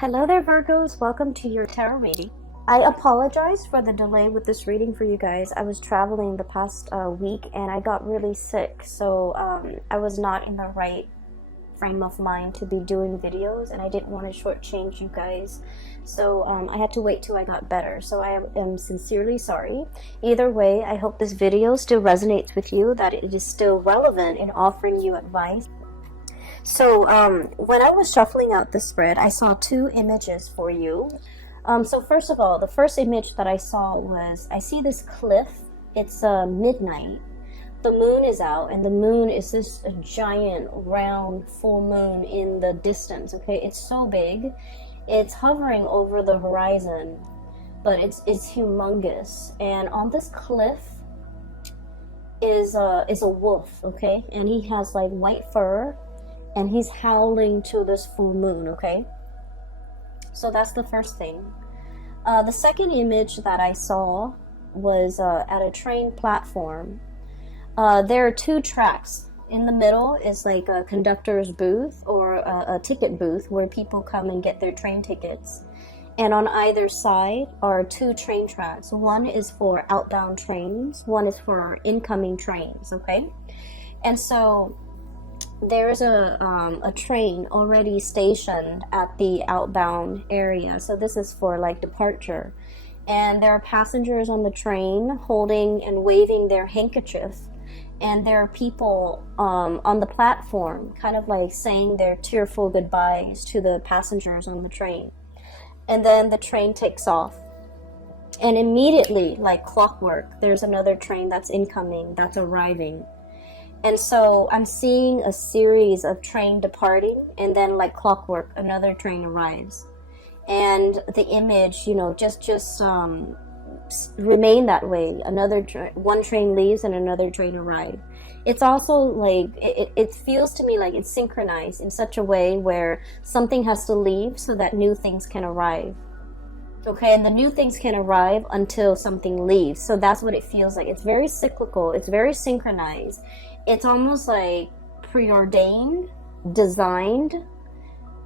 Hello there, Virgos. Welcome to your tarot reading. I apologize for the delay with this reading for you guys. I was traveling the past week and I got really sick, so I was not in the right frame of mind to be doing videos, and I didn't want to shortchange you guys. So I had to wait till I got better. So I am sincerely sorry. Either way, I hope this video still resonates with you, that it is still relevant in offering you advice. So when I was shuffling out the spread, I saw two images for you. So first of all, the first image that I saw was, I see this cliff. It's midnight. The moon is out, and the moon is this a giant round full moon in the distance. Okay, it's so big. It's hovering over the horizon, but it's humongous. And on this cliff is a wolf. Okay, and he has like white fur, and he's howling to this full moon. Okay, so that's the first thing. The second image that I saw was at a train platform. There are two tracks. In the middle is like a conductor's booth or a ticket booth where people come and get their train tickets. And on either side are two train tracks. One is for outbound trains, one is for incoming trains. Okay, and so there's a train already stationed at the outbound area. So this is for like departure. And there are passengers on the train holding and waving their handkerchief. And there are people on the platform kind of like saying their tearful goodbyes to the passengers on the train. And then the train takes off. And immediately, like clockwork, there's another train that's incoming, that's arriving. And so I'm seeing a series of train departing, and then like clockwork, another train arrives. And the image, you know, just remain that way. One train leaves and another train arrives. It's also like, it feels to me like it's synchronized in such a way where something has to leave so that new things can arrive. Okay, and the new things can arrive until something leaves. So that's what it feels like. It's very cyclical. It's very synchronized. It's almost like preordained, designed,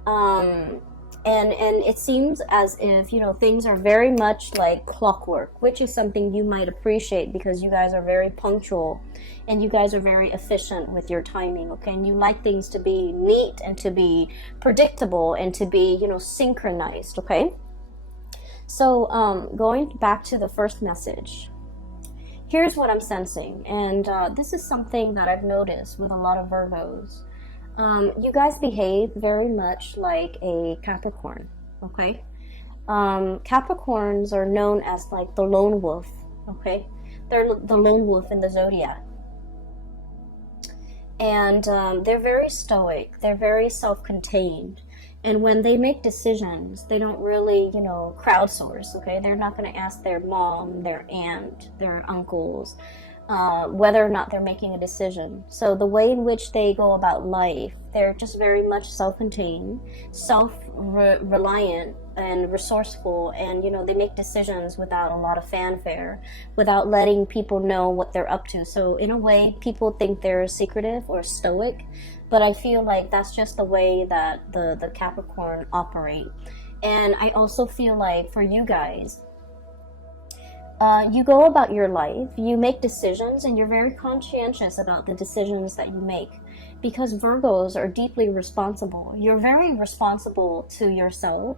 and it seems as if, you know, things are very much like clockwork, which is something you might appreciate because you guys are very punctual and you guys are very efficient with your timing. Okay, and you like things to be neat and to be predictable and to be, you know, synchronized. Okay, so going back to the first message, here's what I'm sensing, and this is something that I've noticed with a lot of Virgos. You guys behave very much like a Capricorn, okay? Capricorns are known as like the lone wolf, okay? They're the lone wolf in the zodiac. And they're very stoic, they're very self-contained. And when they make decisions, they don't really, you know, crowdsource, okay? They're not going to ask their mom, their aunt, their uncles, whether or not they're making a decision. So the way in which they go about life, they're just very much self-contained, self-reliant, and resourceful. And, you know, they make decisions without a lot of fanfare, without letting people know what they're up to. So in a way, people think they're secretive or stoic, but I feel like that's just the way that the Capricorn operate. And I also feel like for you guys, you go about your life, you make decisions, and you're very conscientious about the decisions that you make, because Virgos are deeply responsible. You're very responsible to yourself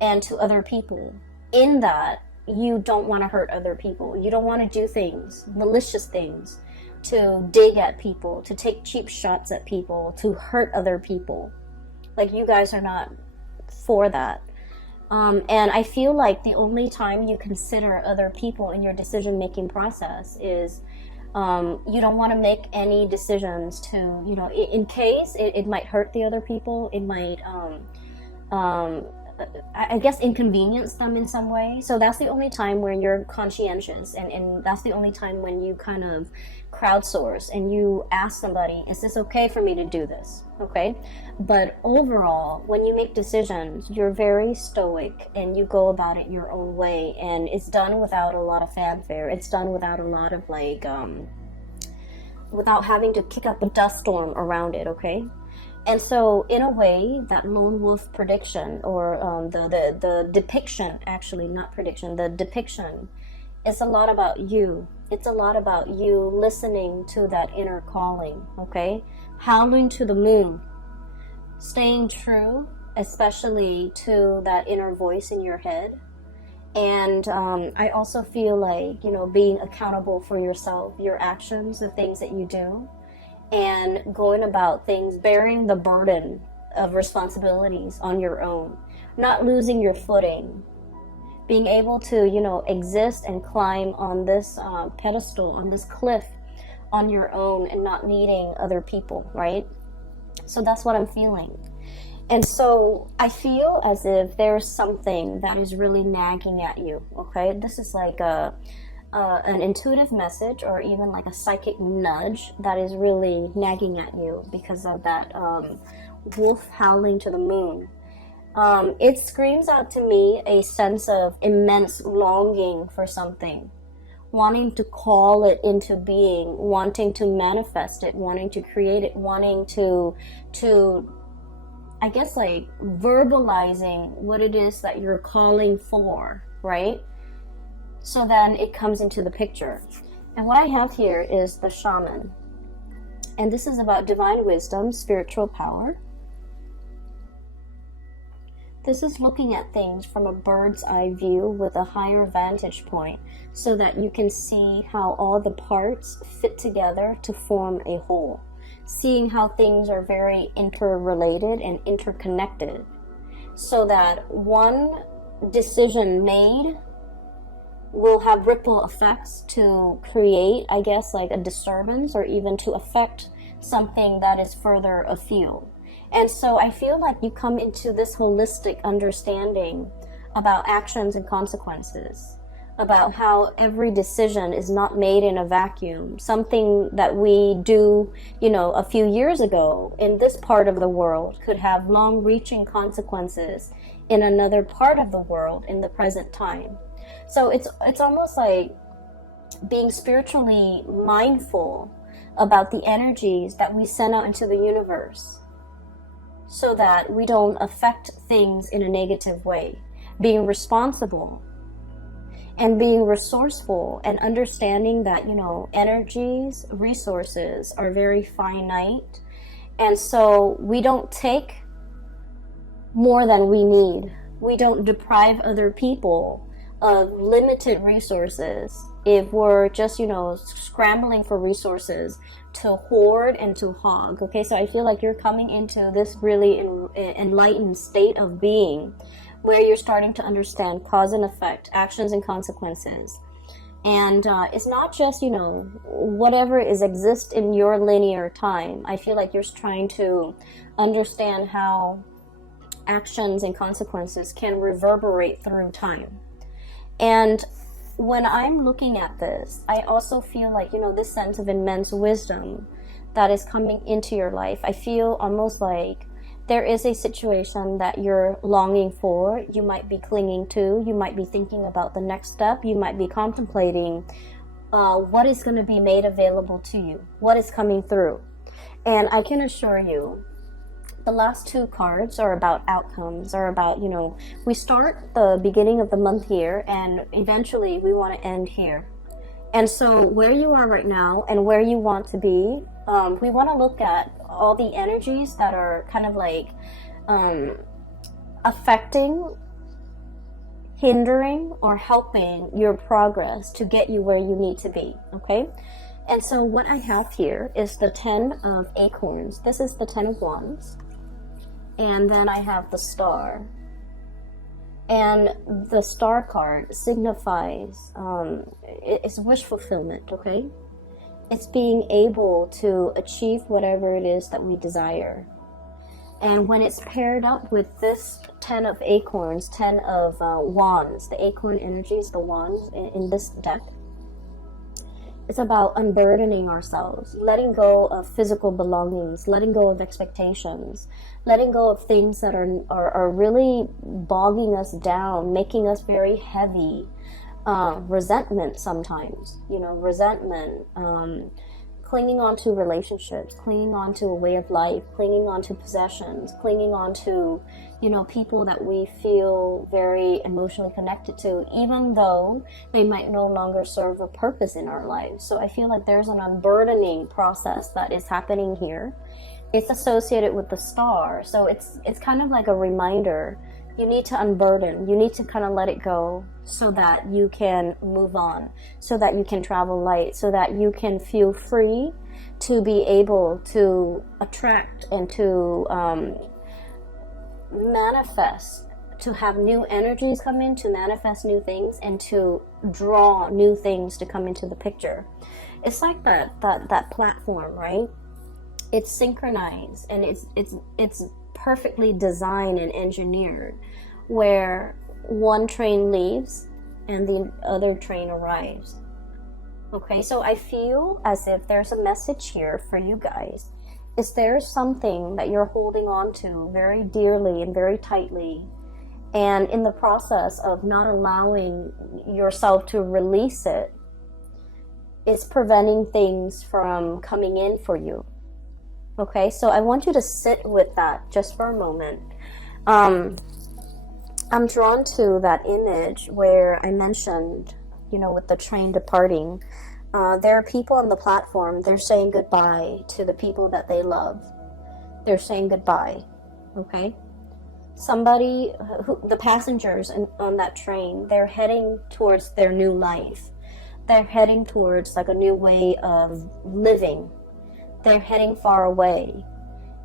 and to other people, in that you don't want to hurt other people. You don't want to do things, malicious things, to dig at people, to take cheap shots at people, to hurt other people. Like, you guys are not for that. And I feel like the only time you consider other people in your decision-making process is you don't want to make any decisions to, you know, in case it might hurt the other people, it might, I guess, inconvenience them in some way. So that's the only time where you're conscientious, and that's the only time when you kind of crowdsource and you ask somebody, is this okay for me to do this? Okay, but overall, when you make decisions, you're very stoic and you go about it your own way, and it's done without a lot of fanfare. It's done without a lot of like without having to kick up a dust storm around it. Okay, And so in a way, that lone wolf prediction, or the depiction, actually not prediction, the depiction, is a lot about you. It's a lot about you listening to that inner calling, okay? Howling to the moon, staying true, especially to that inner voice in your head. And I also feel like, you know, being accountable for yourself, your actions, the things that you do, and going about things, bearing the burden of responsibilities on your own, not losing your footing, being able to, you know, exist and climb on this pedestal, on this cliff on your own, and not needing other people, right? So that's what I'm feeling. And so I feel as if there's something that is really nagging at you, okay? This is like an intuitive message, or even like a psychic nudge that is really nagging at you because of that wolf howling to the moon. It screams out to me a sense of immense longing for something, wanting to call it into being, wanting to manifest it, wanting to create it, wanting to I guess like verbalizing what it is that you're calling for, right? So then it comes into the picture. And what I have here is the shaman. And this is about divine wisdom, spiritual power. This is looking at things from a bird's eye view with a higher vantage point, so that you can see how all the parts fit together to form a whole. Seeing how things are very interrelated and interconnected, so that one decision made will have ripple effects to create, I guess, like a disturbance, or even to affect something that is further afield. And so I feel like you come into this holistic understanding about actions and consequences, about how every decision is not made in a vacuum. Something that we do, you know, a few years ago in this part of the world could have long-reaching consequences in another part of the world in the present time. So it's almost like being spiritually mindful about the energies that we send out into the universe, so that we don't affect things in a negative way. Being responsible and being resourceful, and understanding that, you know, energies, resources are very finite, and so we don't take more than we need. We don't deprive other people of limited resources if we're just, you know, scrambling for resources to hoard and to hog. Okay, so I feel like you're coming into this really enlightened state of being, where you're starting to understand cause and effect, actions and consequences. And it's not just, you know, whatever exists in your linear time. I feel like you're trying to understand how actions and consequences can reverberate through time. And when I'm looking at this, I also feel like, you know, this sense of immense wisdom that is coming into your life. I feel almost like there is a situation that you're longing for, you might be clinging to, you might be thinking about the next step, you might be contemplating what is going to be made available to you, what is coming through. And I can assure you, the last two cards are about outcomes, are about, you know, we start the beginning of the month here, and eventually we want to end here. And so where you are right now and where you want to be, we want to look at all the energies that are kind of like affecting, hindering, or helping your progress to get you where you need to be, okay? And so what I have here is the 10 of acorns. This is the 10 of wands. And then I have the star. And the star card signifies, it's wish fulfillment, okay? It's being able to achieve whatever it is that we desire. And when it's paired up with this 10 of acorns, 10 of wands, the acorn energies, the wands in this deck, it's about unburdening ourselves, letting go of physical belongings, letting go of expectations, letting go of things that are really bogging us down, making us very heavy. Resentment sometimes, you know, resentment, clinging on to relationships, clinging on to a way of life, clinging on to possessions, clinging on to, you know, people that we feel very emotionally connected to, even though they might no longer serve a purpose in our lives. So I feel like there's an unburdening process that is happening here. It's associated with the star, so it's kind of like a reminder. You need to unburden. You need to kind of let it go so that you can move on, so that you can travel light, so that you can feel free to be able to attract and to manifest, to have new energies come in, to manifest new things, and to draw new things to come into the picture. It's like that platform, right? It's synchronized, and it's perfectly designed and engineered, where one train leaves and the other train arrives. Okay, so I feel as if there's a message here for you guys. Is there something that you're holding on to very dearly and very tightly, and in the process of not allowing yourself to release it, it's preventing things from coming in for you? Okay, so I want you to sit with that just for a moment. I'm drawn to that image where I mentioned, you know, with the train departing. There are people on the platform, they're saying goodbye to the people that they love. They're saying goodbye, okay? Somebody, the passengers on that train, they're heading towards their new life. They're heading towards like a new way of living. They're heading far away,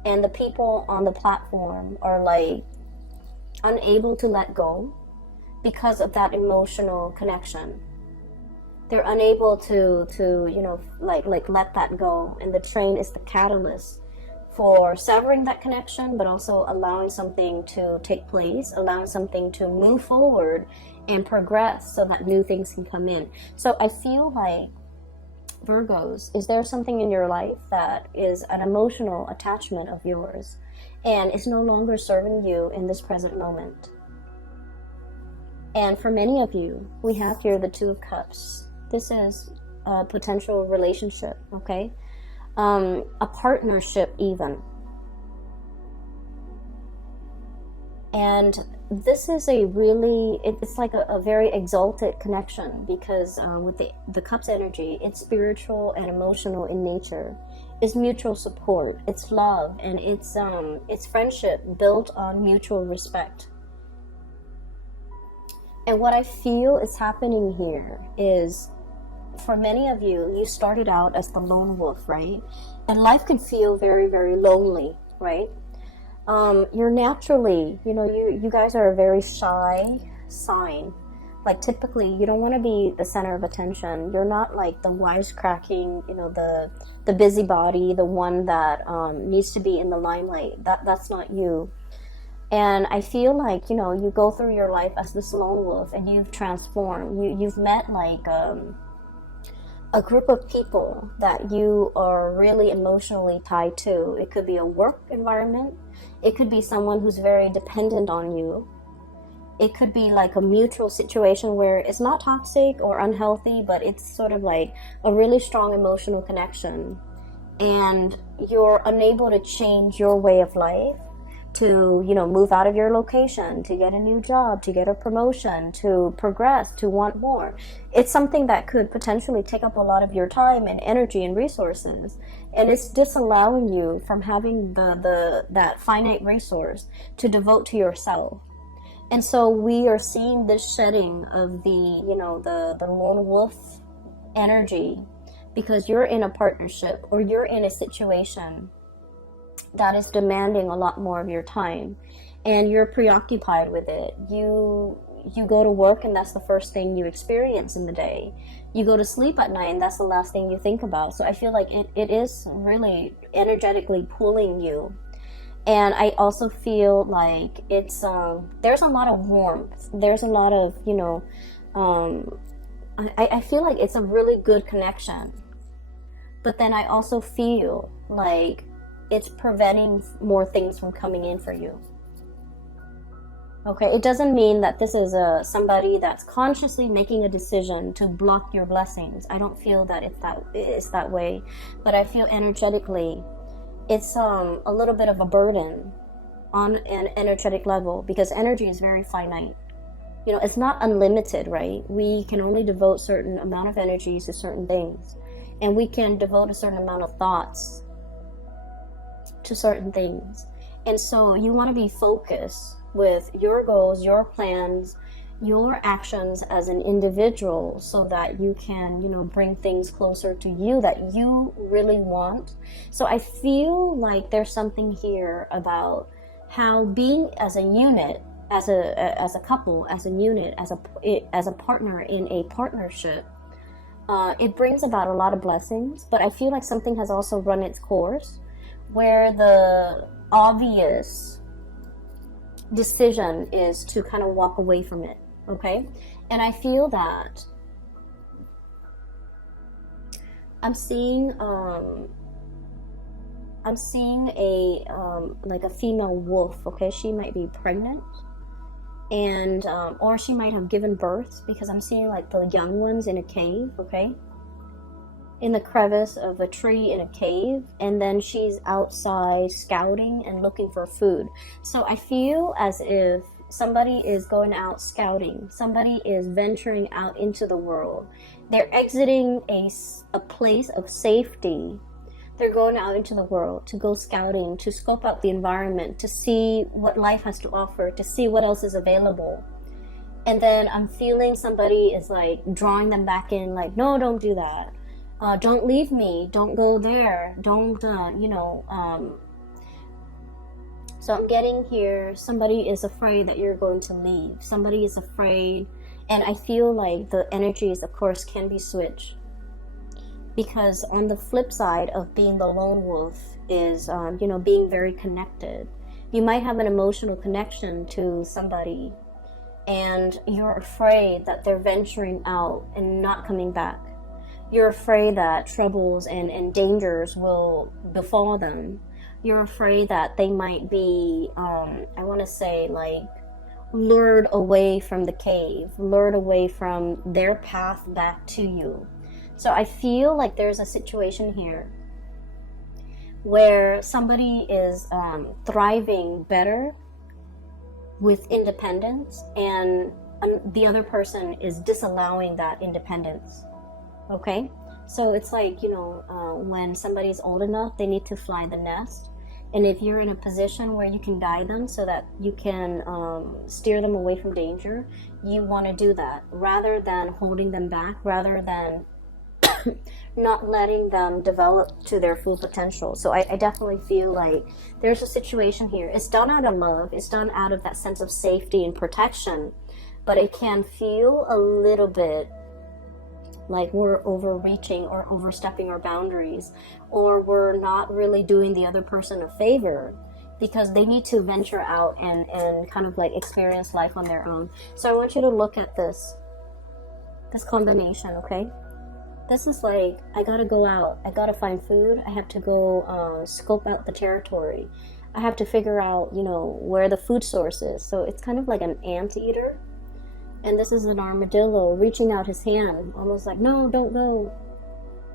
and the people on the platform are like unable to let go because of that emotional connection. They're unable to you know, like let that go, and the train is the catalyst for severing that connection, but also allowing something to take place, allowing something to move forward and progress so that new things can come in. So I feel like, Virgos, is there something in your life that is an emotional attachment of yours and is no longer serving you in this present moment? And for many of you, we have here the Two of Cups. This is a potential relationship, okay? A partnership even. And this is a really, it's like a very exalted connection, because with the Cups energy, it's spiritual and emotional in nature. It's mutual support, it's love, and it's friendship built on mutual respect. And what I feel is happening here is, for many of you, you started out as the lone wolf, right? And life can feel very, very lonely, right? You're naturally, you know, you guys are a very shy sign. Like, typically, you don't want to be the center of attention. You're not like the wisecracking, you know, the busybody, the one that needs to be in the limelight. That's not you. And I feel like, you know, you go through your life as this lone wolf, and you've transformed. You've met like a group of people that you are really emotionally tied to. It could be a work environment. It could be someone who's very dependent on you. It could be like a mutual situation where it's not toxic or unhealthy, but it's sort of like a really strong emotional connection. And you're unable to change your way of life, to, you know, move out of your location, to get a new job, to get a promotion, to progress, to want more. It's something that could potentially take up a lot of your time and energy and resources, and it's disallowing you from having that finite resource to devote to yourself. And so we are seeing this shedding of the, you know, the lone wolf energy, because you're in a partnership or you're in a situation that is demanding a lot more of your time, and you're preoccupied with it. You go to work, and that's the first thing you experience in the day. You go to sleep at night, and that's the last thing you think about. So I feel like it is really energetically pulling you. And I also feel like it's there's a lot of warmth. There's a lot of, you know, I feel like it's a really good connection. But then I also feel like it's preventing more things from coming in for you. Okay, it doesn't mean that this is somebody that's consciously making a decision to block your blessings. I don't feel that it's that way, but I feel energetically it's a little bit of a burden on an energetic level, because energy is very finite. You know, it's not unlimited, right? We can only devote certain amount of energies to certain things, and we can devote a certain amount of thoughts to certain things. And so you want to be focused with your goals, your plans, your actions as an individual, so that you can, you know, bring things closer to you that you really want. So I feel like there's something here about how being as a unit, as a couple, as a unit, as a partner in a partnership, it brings about a lot of blessings. But I feel like something has also run its course, where the obvious decision is to kind of walk away from it. Okay, and I feel that I'm seeing a like a female wolf. Okay, she might be pregnant, and or she might have given birth, because I'm seeing like the young ones in a cave. Okay, in the crevice of a tree in a cave, and then she's outside scouting and looking for food. So I feel as if somebody is going out scouting, somebody is venturing out into the world. They're exiting a place of safety. They're going out into the world to go scouting, to scope out the environment, to see what life has to offer, to see what else is available. And then I'm feeling somebody is like drawing them back in, like, no, don't do that. Don't leave me. Don't go there. Don't, So I'm getting here, somebody is afraid that you're going to leave. Somebody is afraid. And I feel like the energies, of course, can be switched. Because on the flip side of being the lone wolf is, being very connected. You might have an emotional connection to somebody, and you're afraid that they're venturing out and not coming back. You're afraid that troubles and dangers will befall them. You're afraid that they might be, lured away from the cave, lured away from their path back to you. So I feel like there's a situation here where somebody is thriving better with independence, and the other person is disallowing that independence. Okay? So it's like, when somebody's old enough, they need to fly the nest. And if you're in a position where you can guide them so that you can steer them away from danger, you want to do that rather than holding them back, rather than not letting them develop to their full potential. So I definitely feel like there's a situation here. It's done out of love. It's done out of that sense of safety and protection. But it can feel a little bit like we're overreaching or overstepping our boundaries, or we're not really doing the other person a favor, because they need to venture out and kind of like experience life on their own. So I want you to look at this combination, okay? This is like, I gotta go out, I gotta find food, I have to go scope out the territory, I have to figure out, where the food source is. So it's kind of like an anteater. And this is an armadillo reaching out his hand, almost like, no, don't go.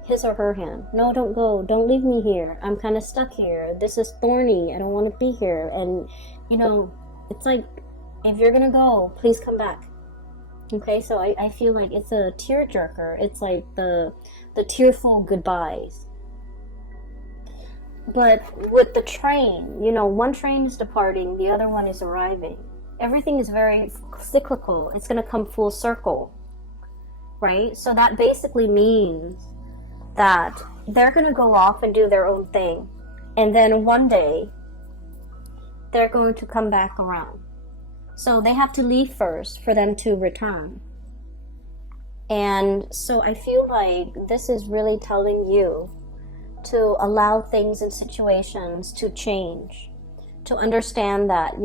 His or her hand. No, don't go. Don't leave me here. I'm kind of stuck here. This is thorny. I don't want to be here. And, it's like, if you're going to go, please come back. Okay, so I feel like it's a tearjerker. It's like the tearful goodbyes. But with the train, one train is departing, the other one is arriving. Everything is very cyclical. It's going to come full circle, right? So that basically means that they're going to go off and do their own thing. And then one day, they're going to come back around. So they have to leave first for them to return. And so I feel like this is really telling you to allow things and situations to change, to understand that,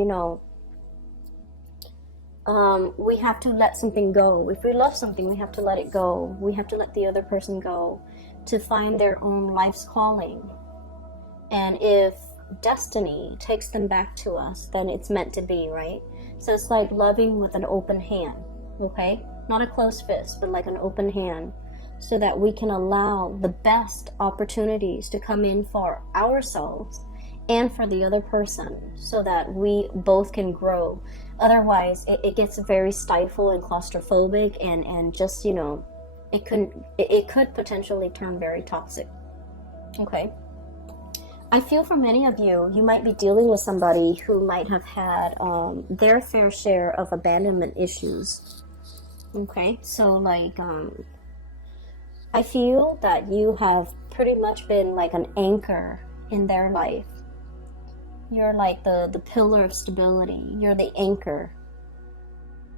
we have to let something go. If we love something, we have to let it go. We have to let the other person go to find their own life's calling. And if destiny takes them back to us, then it's meant to be, right? So it's like loving with an open hand, okay? Not a closed fist, but like an open hand, so that we can allow the best opportunities to come in for ourselves and for the other person, so that we both can grow. Otherwise, it gets very stifled and claustrophobic, and just, you know, it could potentially turn very toxic, okay? I feel for many of you, you might be dealing with somebody who might have had their fair share of abandonment issues. Okay, so like, I feel that you have pretty much been like an anchor in their life. You're like the pillar of stability. You're the anchor.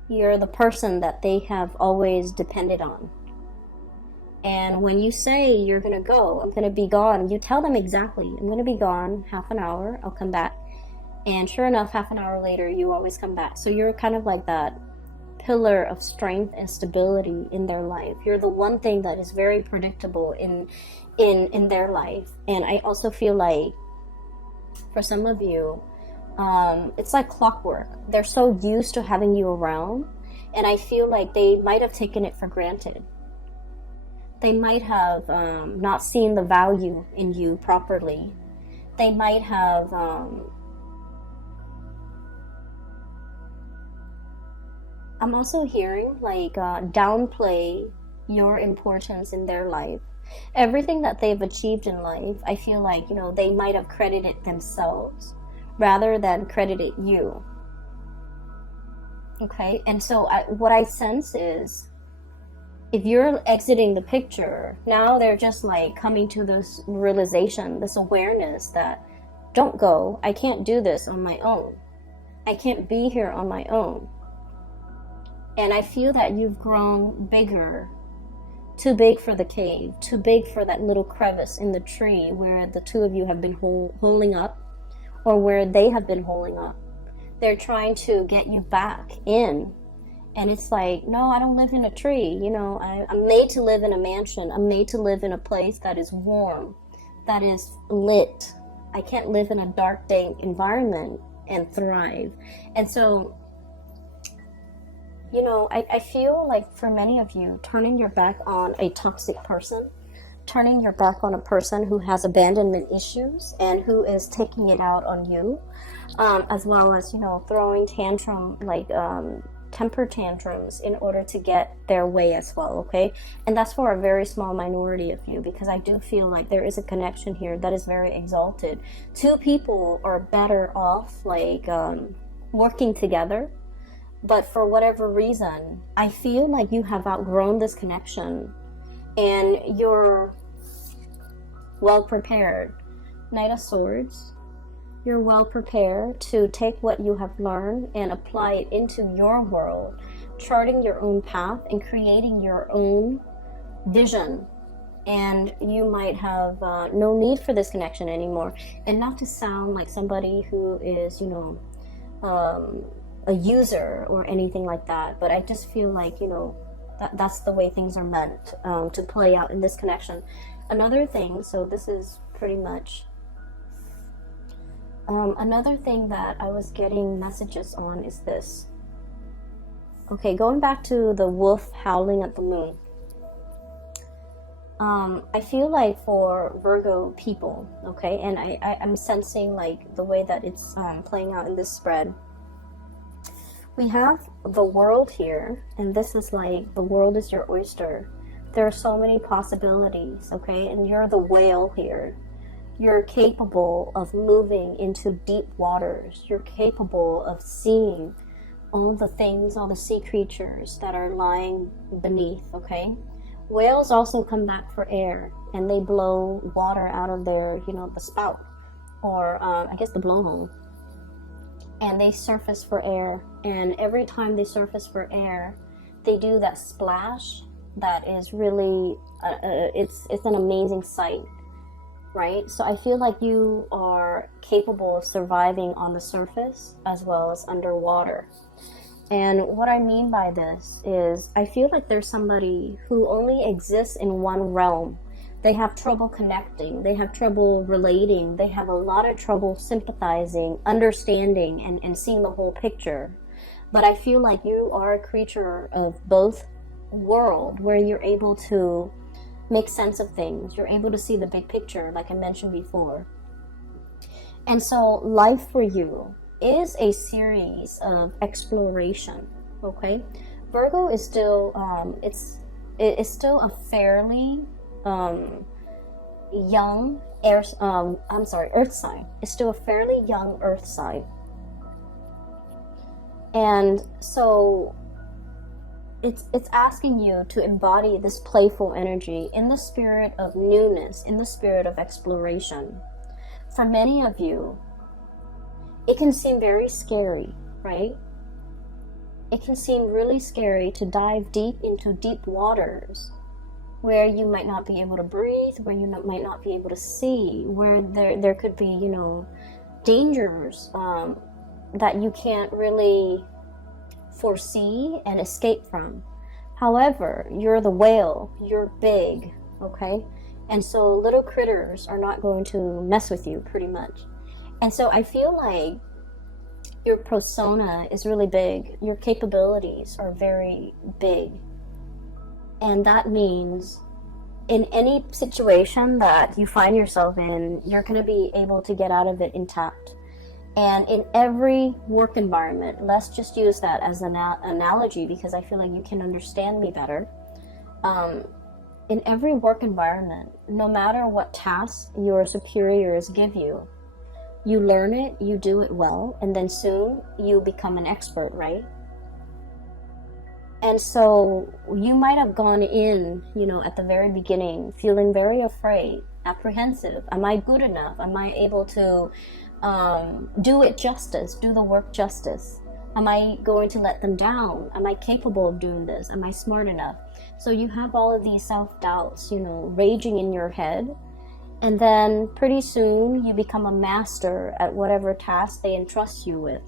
You're the person that they have always depended on. And when you say you're going to go, I'm going to be gone, you tell them exactly, I'm going to be gone half an hour, I'll come back. And sure enough, half an hour later, you always come back. So you're kind of like that pillar of strength and stability in their life. You're the one thing that is very predictable in their life. And I also feel like for some of you, it's like clockwork. They're so used to having you around, and I feel like they might have taken it for granted. They might have not seen the value in you properly. They might have I'm also hearing like downplay your importance in their life. Everything that they've achieved in life, I feel like, you know, they might have credited themselves rather than credited you. Okay, and so what I sense is, if you're exiting the picture, now they're just like coming to this realization, this awareness that, don't go, I can't do this on my own. I can't be here on my own. And I feel that you've grown bigger, too big for the cave, too big for that little crevice in the tree where the two of you have been holding up, or where they have been holding up. They're trying to get you back in. And it's like, no, I don't live in a tree. You know, I'm made to live in a mansion. I'm made to live in a place that is warm, that is lit. I can't live in a dark, dank environment and thrive. And so, you know, I feel like for many of you, turning your back on a toxic person, turning your back on a person who has abandonment issues and who is taking it out on you, as well as, you know, throwing temper tantrums in order to get their way as well, okay? And that's for a very small minority of you, because I do feel like there is a connection here that is very exalted. Two people are better off like working together, but for whatever reason, I feel like you have outgrown this connection and you're well prepared. Knight of Swords. You're well prepared to take what you have learned and apply it into your world, charting your own path and creating your own vision. And you might have no need for this connection anymore. And not to sound like somebody who is, you know, a user or anything like that, but I just feel like, you know, that's the way things are meant to play out in this connection. Another thing, so this is pretty much another thing that I was getting messages on is this. Okay, going back to the wolf howling at the moon. I feel like for Virgo people, okay, and I'm sensing like the way that it's playing out in this spread. We have the world here, and this is like the world is your oyster. There are so many possibilities, okay, and you're the whale here. You're capable of moving into deep waters. You're capable of seeing all the things, all the sea creatures that are lying beneath, okay? Whales also come back for air, and they blow water out of their, you know, the spout, or I guess the blowhole. And they surface for air, and every time they surface for air, they do that splash that is really, it's an amazing sight. Right? So I feel like you are capable of surviving on the surface as well as underwater. And what I mean by this is I feel like there's somebody who only exists in one realm. They have trouble connecting. They have trouble relating. They have a lot of trouble sympathizing, understanding, and seeing the whole picture. But I feel like you are a creature of both world, where you're able to make sense of things. You're able to see the big picture, like I mentioned before. And so life for you is a series of exploration, okay? Virgo is still, it's still a fairly young earth sign. It's still a fairly young earth sign. And so it's asking you to embody this playful energy in the spirit of newness, in the spirit of exploration. For many of you, it can seem very scary, right? It can seem really scary to dive deep into deep waters where you might not be able to breathe, where you might not be able to see, where there could be, you know, dangers that you can't really foresee and escape from. However, you're the whale, you're big, okay? And so little critters are not going to mess with you, pretty much. And so I feel like your persona is really big. Your capabilities are very big. And that means in any situation that you find yourself in, you're going to be able to get out of it intact. And in every work environment, let's just use that as an analogy because I feel like you can understand me better. In every work environment, no matter what task your superiors give you, you learn it, you do it well, and then soon you become an expert, right? And so you might have gone in, you know, at the very beginning, feeling very afraid, apprehensive. Am I good enough? Am I able to do it justice, do the work justice? Am I going to let them down? Am I capable of doing this? Am I smart enough? So you have all of these self-doubts, you know, raging in your head. And then pretty soon you become a master at whatever task they entrust you with.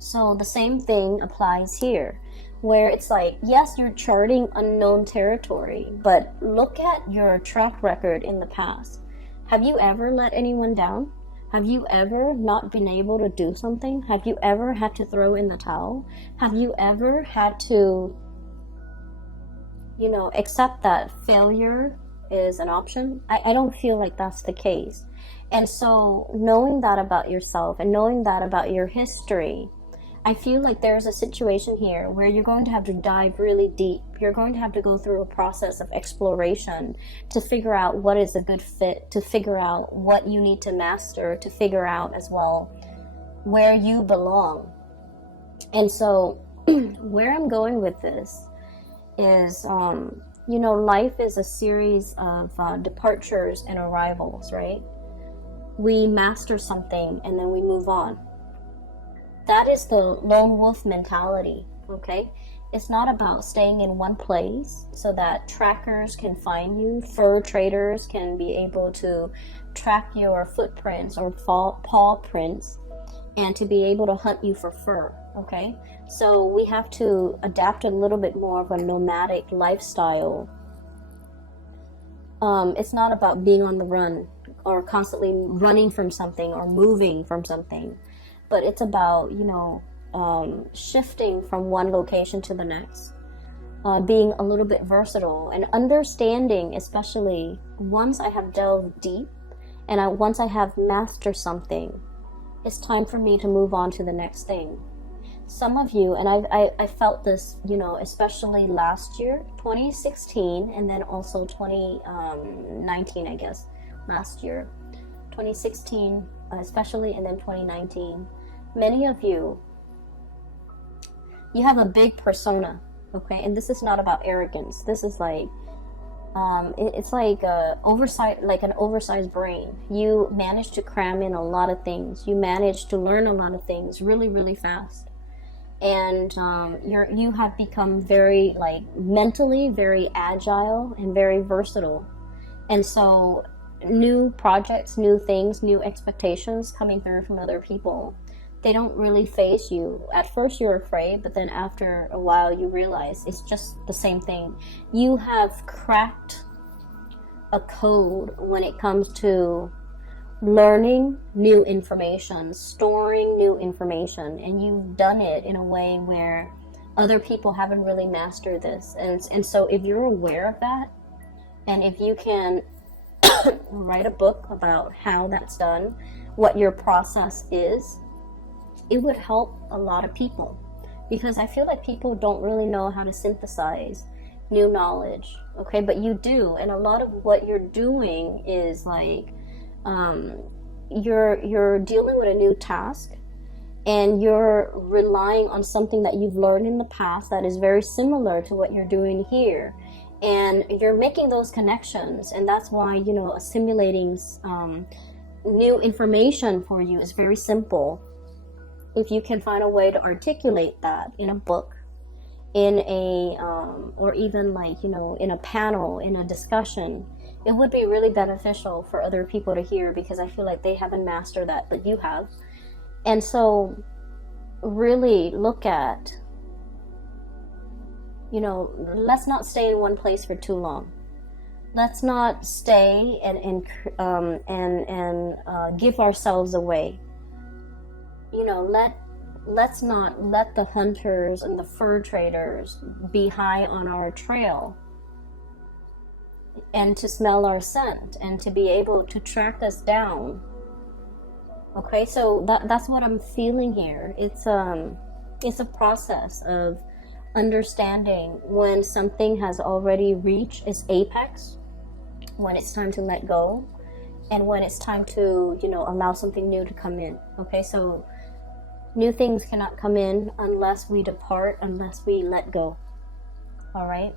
So the same thing applies here, where it's like, yes, you're charting unknown territory, but look at your track record in the past. Have you ever let anyone down? Have you ever not been able to do something? Have you ever had to throw in the towel? Have you ever had to, you know, accept that failure is an option? I don't feel like that's the case. And so knowing that about yourself and knowing that about your history, I feel like there's a situation here where you're going to have to dive really deep. You're going to have to go through a process of exploration to figure out what is a good fit, to figure out what you need to master, to figure out as well where you belong. And so where I'm going with this is, you know, life is a series of departures and arrivals, right? We master something and then we move on. That is the lone wolf mentality, okay? It's not about staying in one place so that trackers can find you, fur traders can be able to track your footprints or paw prints, and to be able to hunt you for fur, okay? So we have to adapt a little bit more of a nomadic lifestyle. It's not about being on the run or constantly running from something or moving from something. But it's about, you know, shifting from one location to the next, being a little bit versatile and understanding, especially once I have delved deep and once I have mastered something, it's time for me to move on to the next thing. Some of you, and I felt this, you know, especially last year, 2016, and then also 2019, I guess, last year, 2016, especially, and then 2019. Many of you have a big persona, okay? And this is not about arrogance. This is like, it's like an oversized brain. You manage to cram in a lot of things. You manage to learn a lot of things really, really fast. And you have become very, like, mentally very agile and very versatile. And so new projects, new things, new expectations coming through from other people, they don't really faze you. At first you're afraid, but then after a while you realize it's just the same thing. You have cracked a code when it comes to learning new information, storing new information, and you've done it in a way where other people haven't really mastered this. And so if you're aware of that, and if you can write a book about how that's done, what your process is, it would help a lot of people. Because I feel like people don't really know how to synthesize new knowledge, okay? But you do, and a lot of what you're doing is like, you're dealing with a new task, and you're relying on something that you've learned in the past that is very similar to what you're doing here, and you're making those connections. And that's why, you know, assimilating new information for you is very simple. If you can find a way to articulate that in a book, in a or even like, you know, in a panel, in a discussion, it would be really beneficial for other people to hear, because I feel like they haven't mastered that, but you have. And so really look at, you know, let's not stay in one place for too long. Let's not stay and give ourselves away. You know, let's not let the hunters and the fur traders be high on our trail and to smell our scent and to be able to track us down. Okay, so that's what I'm feeling here. It's a process of understanding when something has already reached its apex, when it's time to let go, and when it's time to, you know, allow something new to come in. Okay, so new things cannot come in unless we depart, unless we let go. All right?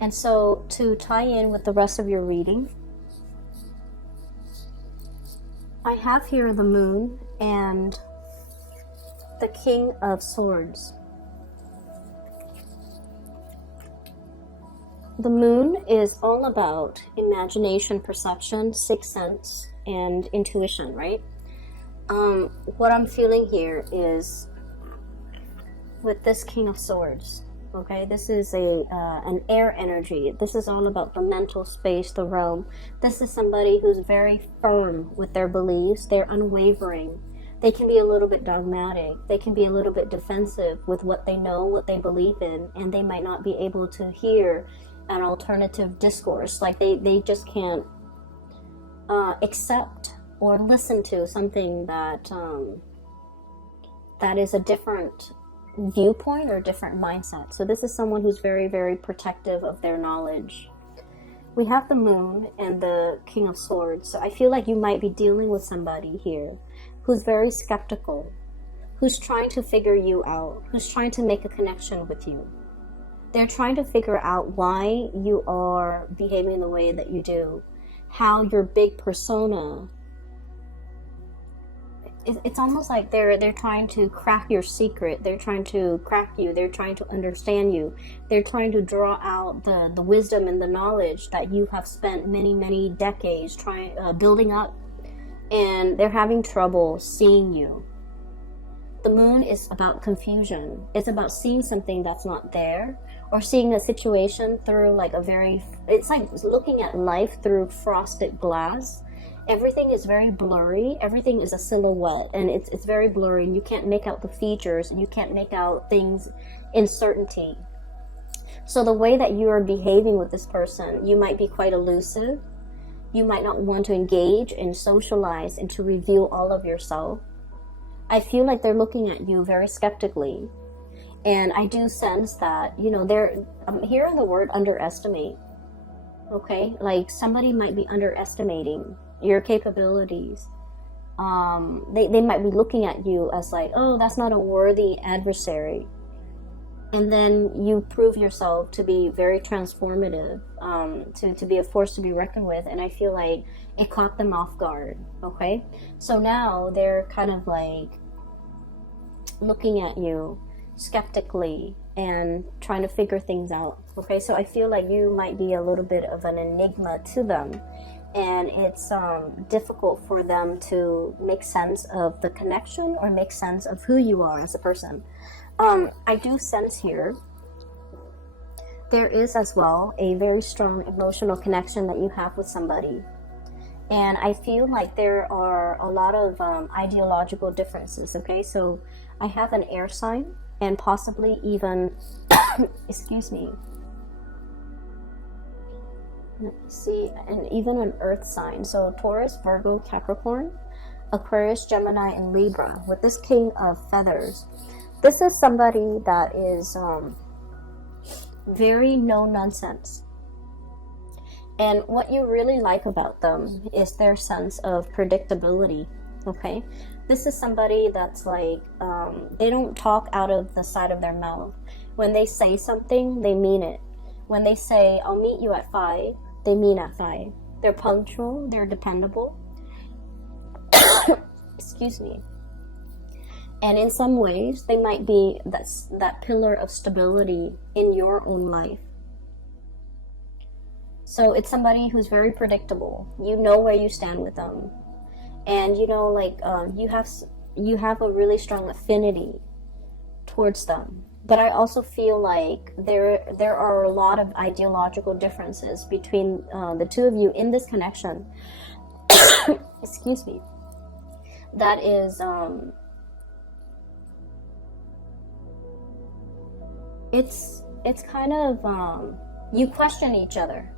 And so to tie in with the rest of your reading, I have here the moon and the King of Swords. The moon is all about imagination, perception, sixth sense, and intuition, right? What I'm feeling here is with this King of Swords, okay, this is an air energy. This is all about the mental space, the realm. This is somebody who's very firm with their beliefs. They're unwavering. They can be a little bit dogmatic. They can be a little bit defensive with what they know, what they believe in, and they might not be able to hear an alternative discourse. Like they just can't accept or listen to something that that is a different viewpoint or different mindset. So this is someone who's very, very protective of their knowledge. We have the moon and the King of Swords. So I feel like you might be dealing with somebody here who's very skeptical, who's trying to figure you out, who's trying to make a connection with you. They're trying to figure out why you are behaving the way that you do, how your big persona. It's almost like they're trying to crack your secret. They're trying to crack you. They're trying to understand you. They're trying to draw out the wisdom and the knowledge that you have spent many, many decades building up. And they're having trouble seeing you. The moon is about confusion. It's about seeing something that's not there, or seeing a situation through like it's like looking at life through frosted glass. Everything is very blurry. Everything is a silhouette, and it's very blurry, and you can't make out the features, and you can't make out things in certainty. So the way that you are behaving with this person, you might be quite elusive. You might not want to engage and socialize and to reveal all of yourself. I feel like they're looking at you very skeptically, and I do sense that, you know, I'm hearing the word underestimate. Okay, like somebody might be underestimating your capabilities. They might be looking at you as like, oh, that's not a worthy adversary. And then you prove yourself to be very transformative, to be a force to be reckoned with. And I feel like it caught them off guard. Okay, so now they're kind of like looking at you skeptically and trying to figure things out. Okay, so I feel like you might be a little bit of an enigma to them, and it's difficult for them to make sense of the connection or make sense of who you are as a person. I do sense here there is as well a very strong emotional connection that you have with somebody, And I feel like there are a lot of ideological differences, okay? So I have an air sign and possibly even, excuse me, let me see, and even an earth sign. So Taurus, Virgo, Capricorn, Aquarius, Gemini, and Libra with this king of feathers. This is somebody that is very no nonsense. And what you really like about them is their sense of predictability, okay? This is somebody that's like, they don't talk out of the side of their mouth. When they say something, they mean it. When they say, I'll meet you at 5, they mean at 5. They're punctual, they're dependable. Excuse me. And in some ways, they might be that pillar of stability in your own life. So it's somebody who's very predictable. You know where you stand with them. And you know, like, you have a really strong affinity towards them. But I also feel like there are a lot of ideological differences between the two of you in this connection. Excuse me. That is, it's kind of, you question each other.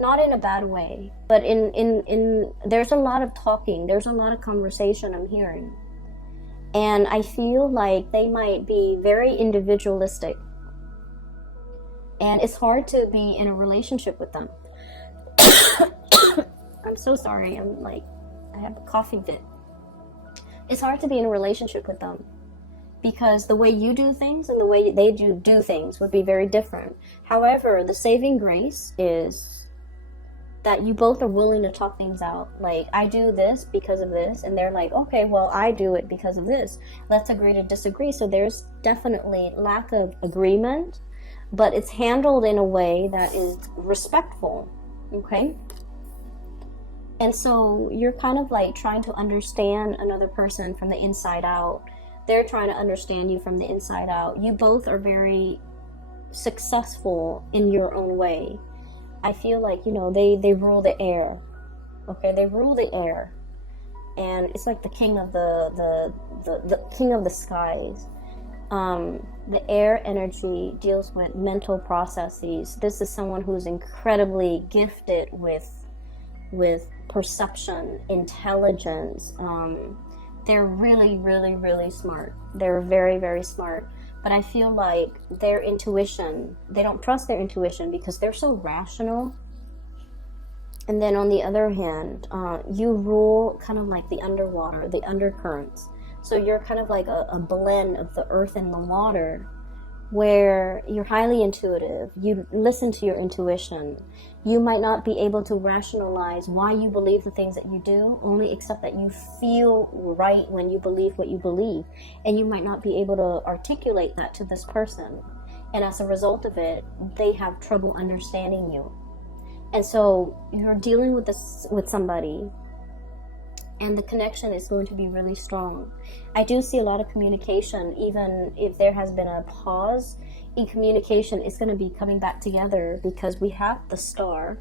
Not in a bad way, but in there's a lot of talking, there's a lot of conversation I'm hearing. And I feel like they might be very individualistic. And it's hard to be in a relationship with them. I'm so sorry, I have a coughing fit. It's hard to be in a relationship with them because the way you do things and the way they do things would be very different. However, the saving grace is that you both are willing to talk things out. Like, I do this because of this, and they're like, okay, well, I do it because of this. Let's agree to disagree. So there's definitely lack of agreement, but it's handled in a way that is respectful, okay? And so you're kind of like trying to understand another person from the inside out. They're trying to understand you from the inside out. You both are very successful in your own way. I feel like, you know, they rule the air. Okay, they rule the air. And it's like the king of the king of the skies. The air energy deals with mental processes. This is someone who's incredibly gifted with perception, intelligence. They're really, really, really smart. They're very, very smart. But I feel like their intuition, they don't trust their intuition because they're so rational. And then on the other hand, you rule kind of like the underwater, the undercurrents. So you're kind of like a blend of the earth and the water, where you're highly intuitive. You listen to your intuition. You might not be able to rationalize why you believe the things that you do, only except that you feel right when you believe what you believe. And you might not be able to articulate that to this person. And as a result of it, they have trouble understanding you. And so you're dealing with somebody, and the connection is going to be really strong. I do see a lot of communication, even if there has been a pause in communication, it's going to be coming back together because we have the star,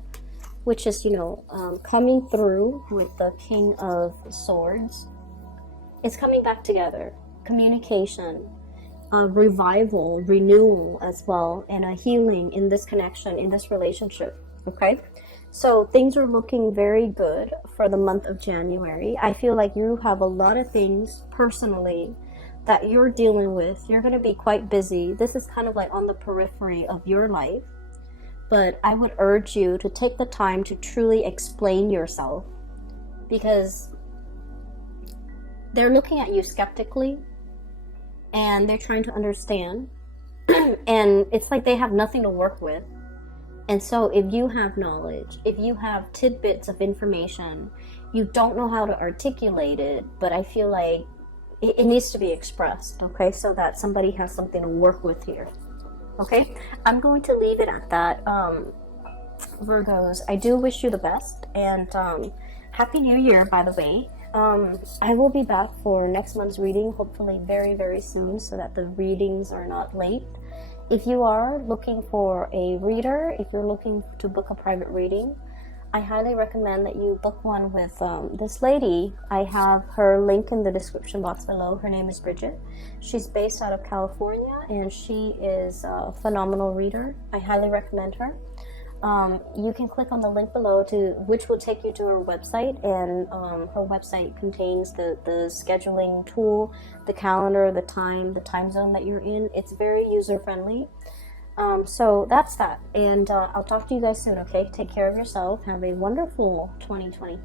which is, coming through with the King of Swords. It's coming back together. Communication, revival, renewal as well, and a healing in this connection, in this relationship. Okay? So things are looking very good for the month of January. I feel like you have a lot of things personally that you're dealing with. You're going to be quite busy. This is kind of like on the periphery of your life. But I would urge you to take the time to truly explain yourself, because they're looking at you skeptically and they're trying to understand. And it's like they have nothing to work with. And so if you have knowledge, if you have tidbits of information, you don't know how to articulate it, but I feel like it needs to be expressed, okay, so that somebody has something to work with here. Okay, I'm going to leave it at that. Virgos, I do wish you the best, and Happy New Year, by the way. I will be back for next month's reading, hopefully very, very soon, so that the readings are not late. If you are looking for a reader, if you're looking to book a private reading, I highly recommend that you book one with this lady. I have her link in the description box below. Her name is Bridget. She's based out of California, and she is a phenomenal reader. I highly recommend her. You can click on the link below, which will take you to her website, and her website contains the scheduling tool, the calendar, the time zone that you're in. It's very user friendly. So that's that, and I'll talk to you guys soon. Okay, take care of yourself. Have a wonderful 2020.